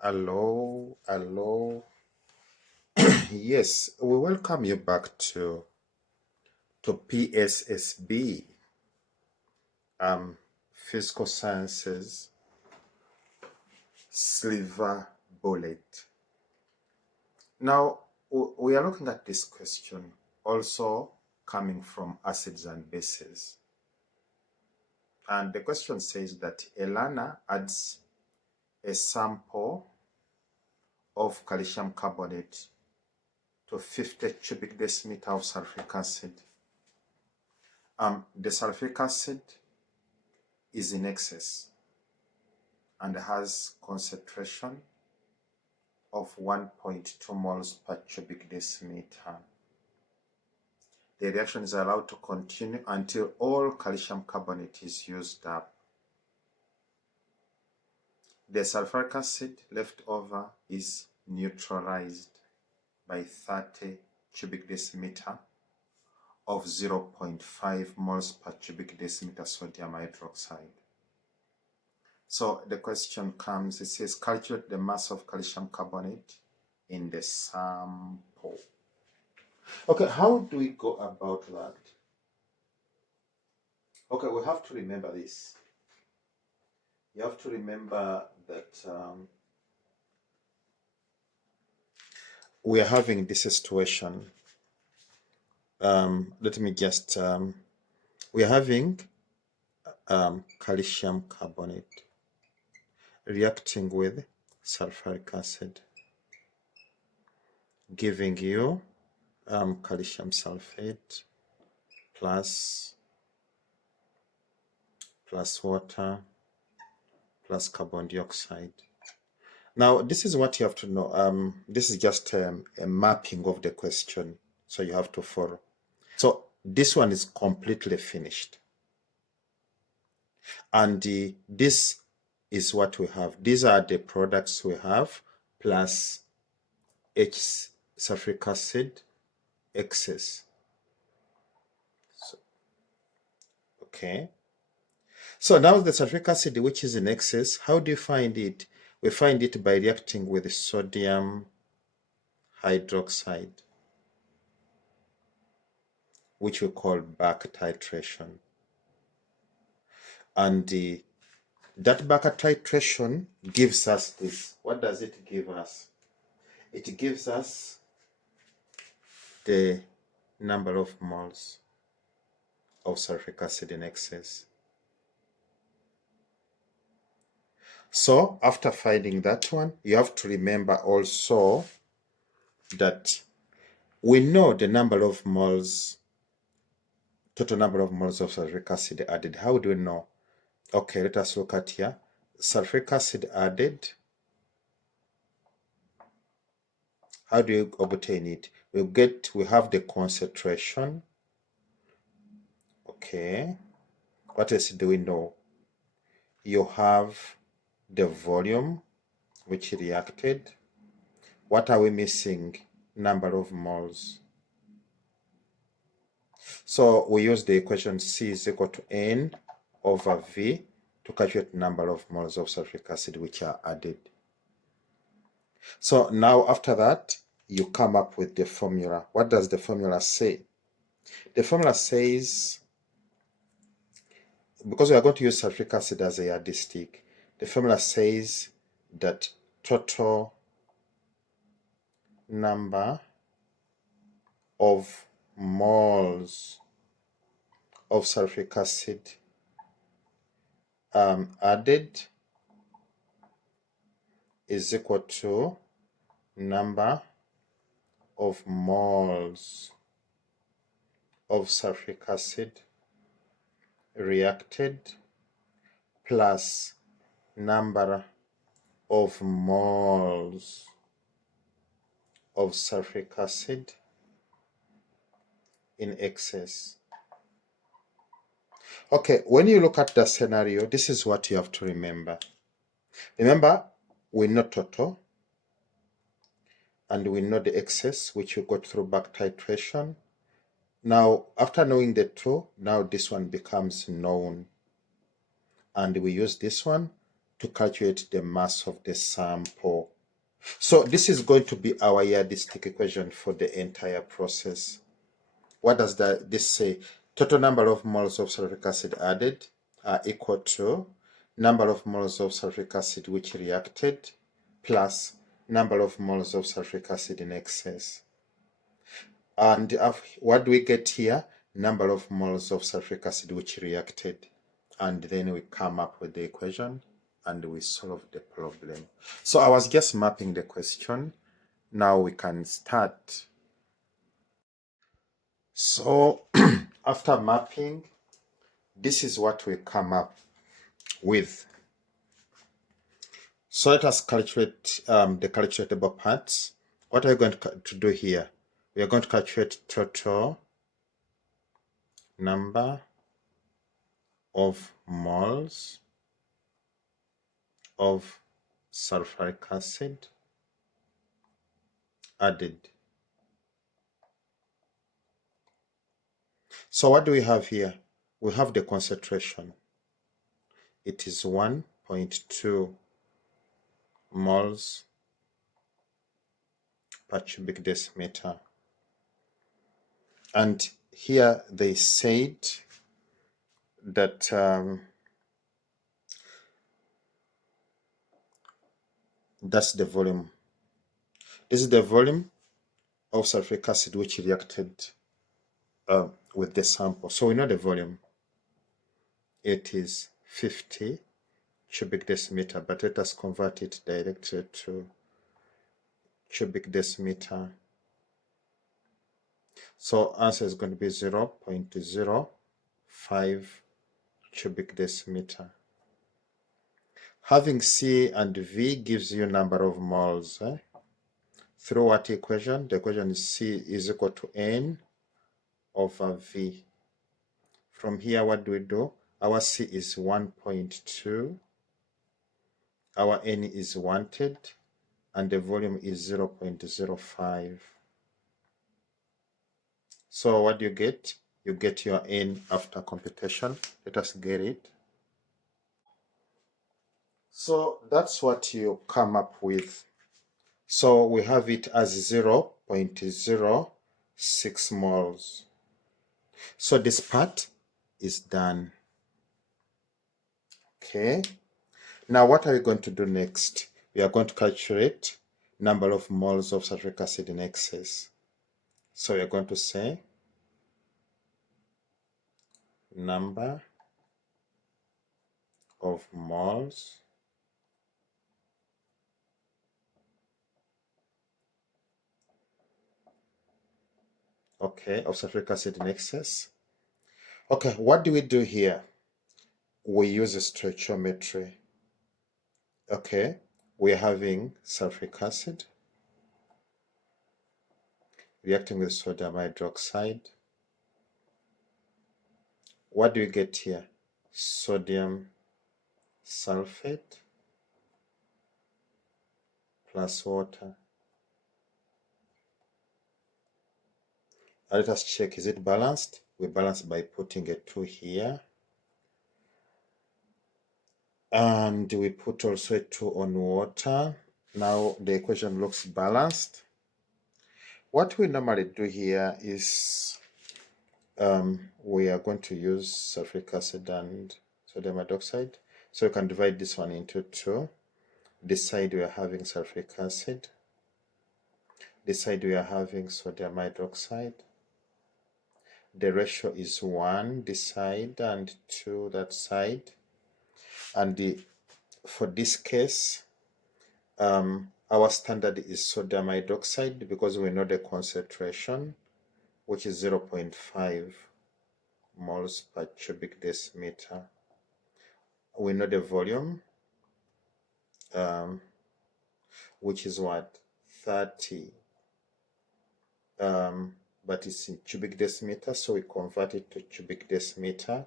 Hello, hello. Yes, we welcome you back to PSSB, Physical Sciences Silver Bullet. Now, we are looking at this question also coming from acids and bases. And the question says that a learner adds a sample of calcium carbonate to 50 cubic decimeter of sulfuric acid. The sulfuric acid is in excess and has concentration of 1.2 moles per cubic decimeter. The reaction is allowed to continue until all calcium carbonate is used up. The sulfuric acid left over is neutralized by 30 cubic decimeter of 0.5 moles per cubic decimeter sodium hydroxide. So the question comes, it says calculate the mass of calcium carbonate in the sample. Okay, how do we go about that? Okay, we have to remember this. You have to remember that we are having this situation. Let me just, we are having calcium carbonate reacting with sulfuric acid, giving you calcium sulfate plus water plus carbon dioxide. Now, this is what you have to know. This is just a mapping of the question, so you have to follow. So this one is completely finished. And this is what we have. These are the products we have, plus H sulfuric acid excess. So, okay. So now the sulfuric acid, which is in excess, how do you find it? We find it by reacting with sodium hydroxide, which we call back titration. And that back titration gives us this. What does it give us? It gives us the number of moles of sulfuric acid in excess. So after finding that one, you have to remember also that we know the number of moles, total number of moles of sulfuric acid added. How do we know? Okay, let us look at here. Sulfuric acid added. How do you obtain it? We have the concentration. Okay. What else do we know? You have the volume which reacted. What are we missing? Number of moles. So we use the equation C is equal to N over V to calculate number of moles of sulfuric acid which are added. So now after that, you come up with the formula. What does the formula say? The formula says, because we are going to use sulfuric acid as a yardstick, the formula says that total number of moles of sulfuric acid added is equal to number of moles of sulfuric acid reacted plus number of moles of sulfuric acid in excess. Okay, when you look at the scenario, this is what you have to remember. Remember, we know total and we know the excess, which we got through back titration. Now, after knowing the two, now this one becomes known. And we use this one to calculate the mass of the sample. So this is going to be our yardstick equation for the entire process. What does this say? Total number of moles of sulfuric acid added are equal to number of moles of sulfuric acid which reacted plus number of moles of sulfuric acid in excess. And what do we get here? Number of moles of sulfuric acid which reacted. And then we come up with the equation and we solve the problem. So I was just mapping the question. Now we can start. So after mapping, this is what we come up with. So let us calculate the calculatable parts. What are we going to do here? We are going to calculate total number of moles of sulfuric acid added. So what do we have here? We have the concentration. It is 1.2 moles per cubic decimeter. And here they said that that's the volume. This is the volume of sulfuric acid which reacted with the sample. So we know the volume. It is 50 cubic decimeter, but let us convert it directly to cubic decimeter. So answer is going to be 0.05 cubic decimeter. Having C and V gives you number of moles. Through what equation? The equation is C is equal to N over V. From here, what do we do? Our C is 1.2. Our N is wanted. And the volume is 0.05. So what do you get? You get your N after computation. Let us get it. So that's what you come up with. So we have it as 0.06 moles. So this part is done. Okay. Now what are we going to do next? We are going to calculate number of moles of sulfuric acid in excess. So we are going to say number of moles of sulfuric acid in excess. Okay, what do we do here? We use a stoichiometry. Okay, we're having sulfuric acid reacting with sodium hydroxide. What do we get here? Sodium sulfate plus water. Let us check, is it balanced? We balance by putting a 2 here. And we put also a 2 on water. Now the equation looks balanced. What we normally do here is we are going to use sulfuric acid and sodium hydroxide. So you can divide this one into 2. This side we are having sulfuric acid. This side we are having sodium hydroxide. The ratio is 1 this side and 2 that side. And for this case, our standard is sodium hydroxide because we know the concentration, which is 0.5 moles per cubic decimeter. We know the volume, which is what? 30. But it's in cubic decimeter, so we convert it to cubic decimeter,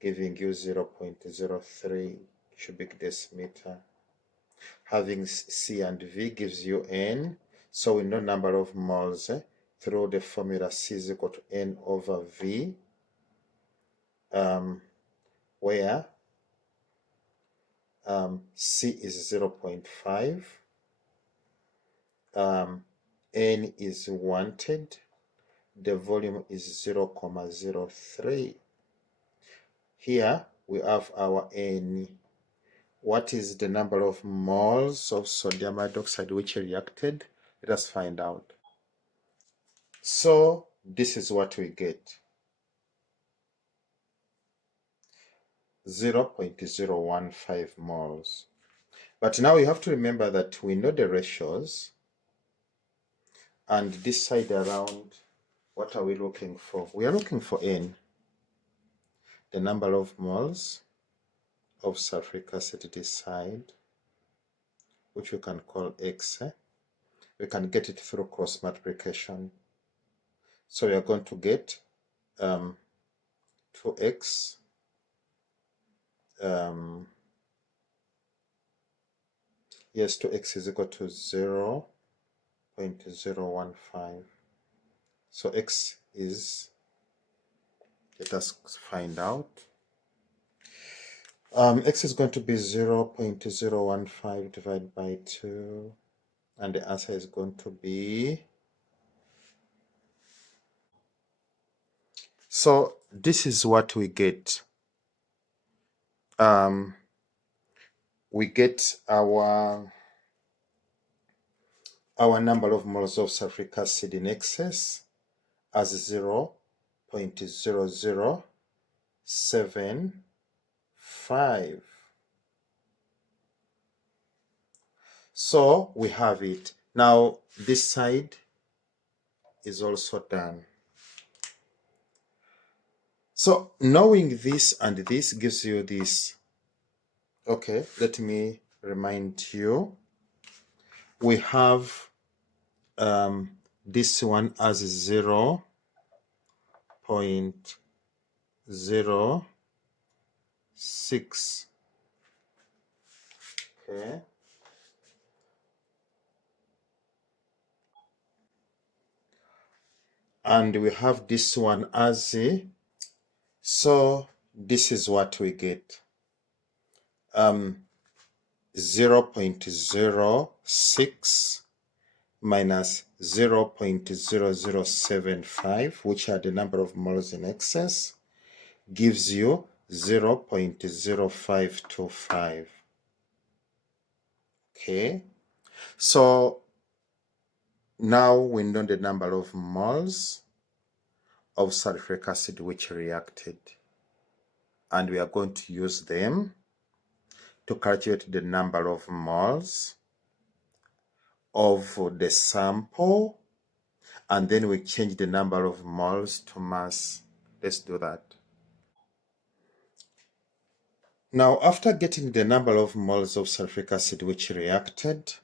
giving you 0.03 cubic decimeter. Having C and V gives you N, so we know number of moles through the formula C is equal to N over V, where C is 0.5, N is wanted, the volume is 0.03. Here we have our N. What is the number of moles of sodium hydroxide which reacted? Let us find out. So this is what we get. 0.015 moles. But now we have to remember that we know the ratios, and this side around, what are we looking for? We are looking for N, the number of moles of sulfuric acid this side, which we can call X. We can get it through cross multiplication. So we are going to get 2x yes, 2x is equal to 0.015. So x is, let us find out. X is going to be 0.015 divided by 2, and the answer is going to be, so this is what we get. We get our number of moles of sulfuric acid in excess as 0.0075. So we have it. Now this side is also done. So knowing this and this gives you this. Okay, let me remind you. We have this one as 0.06. Okay. And we have this one as a, so this is what we get. 0.06 minus 0.0075, which are the number of moles in excess, gives you 0.0525. Okay, so now we know the number of moles of sulfuric acid which reacted, and we are going to use them to calculate the number of moles of the sample, and then we change the number of moles to mass. Let's do that. Now, after getting the number of moles of sulfuric acid which reacted,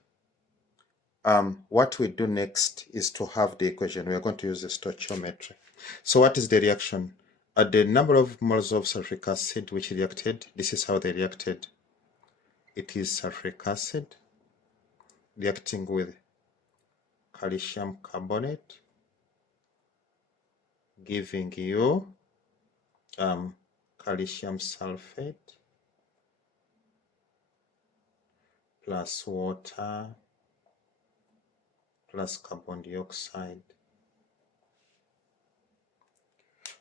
what we do next is to have the equation. We are going to use the stoichiometry. So what is the reaction? At the number of moles of sulfuric acid which reacted, this is how they reacted. It is sulfuric acid reacting with calcium carbonate, giving you calcium sulfate plus water plus carbon dioxide.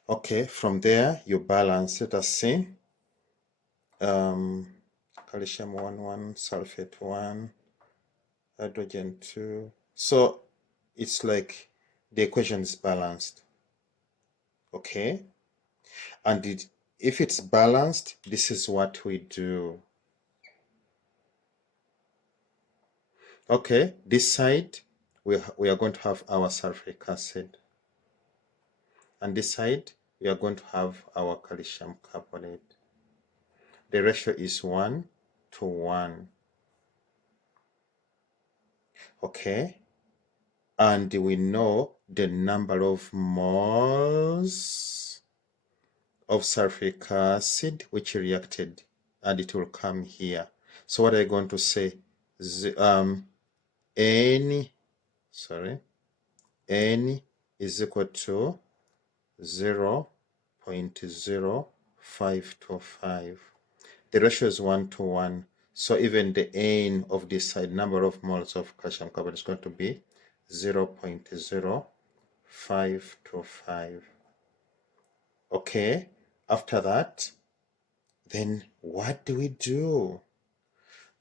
Okay, from there you balance. Let us see. Calcium 1, sulfate 1, hydrogen 2. So it's like the equation is balanced. Okay, and if it's balanced, this is what we do. Okay, this side we are going to have our sulfuric acid, and this side we are going to have our calcium carbonate. The ratio is 1 to 1. Okay, and we know the number of moles of sulfuric acid which reacted, and it will come here. So what are you going to say? N is equal to 0.0525. The ratio is 1 to 1. So even the N of this side, number of moles of calcium carbonate, is going to be 0.0525. Okay, after that, then what do we do?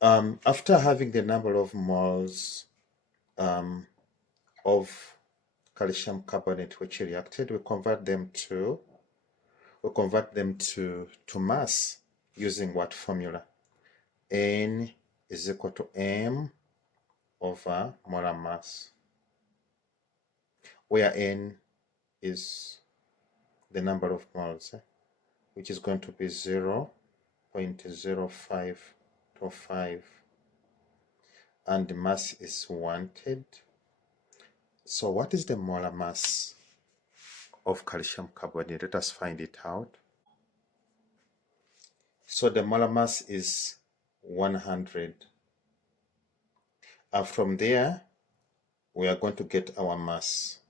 After having the number of moles of calcium carbonate which reacted, we convert them to mass using what formula? N is equal to M over molar mass, where N is the number of moles, which is going to be 0.0525, and the mass is wanted. So what is the molar mass of calcium carbonate? Let us find it out. So the molar mass is 100. From there, we are going to get our mass,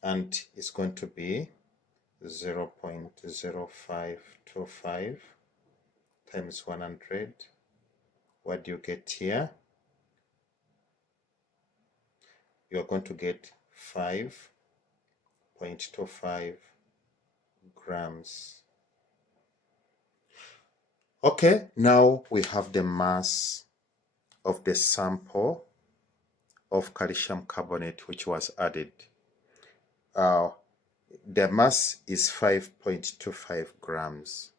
and it's going to be 0.0525 times 100. What do you get here? You are going to get 5.25 grams. Okay, now we have the mass of the sample of calcium carbonate which was added. The mass is 5.25 grams.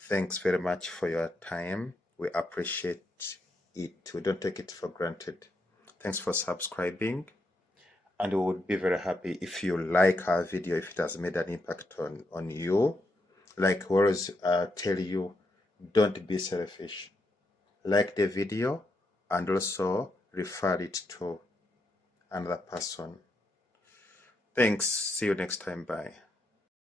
Thanks very much for your time. We appreciate it. We don't take it for granted. Thanks for subscribing, and we would be very happy if you like our video, if it has made an impact on you. Like we always tell you, don't be selfish. Like the video and also refer it to another person. Thanks. See you next time. Bye.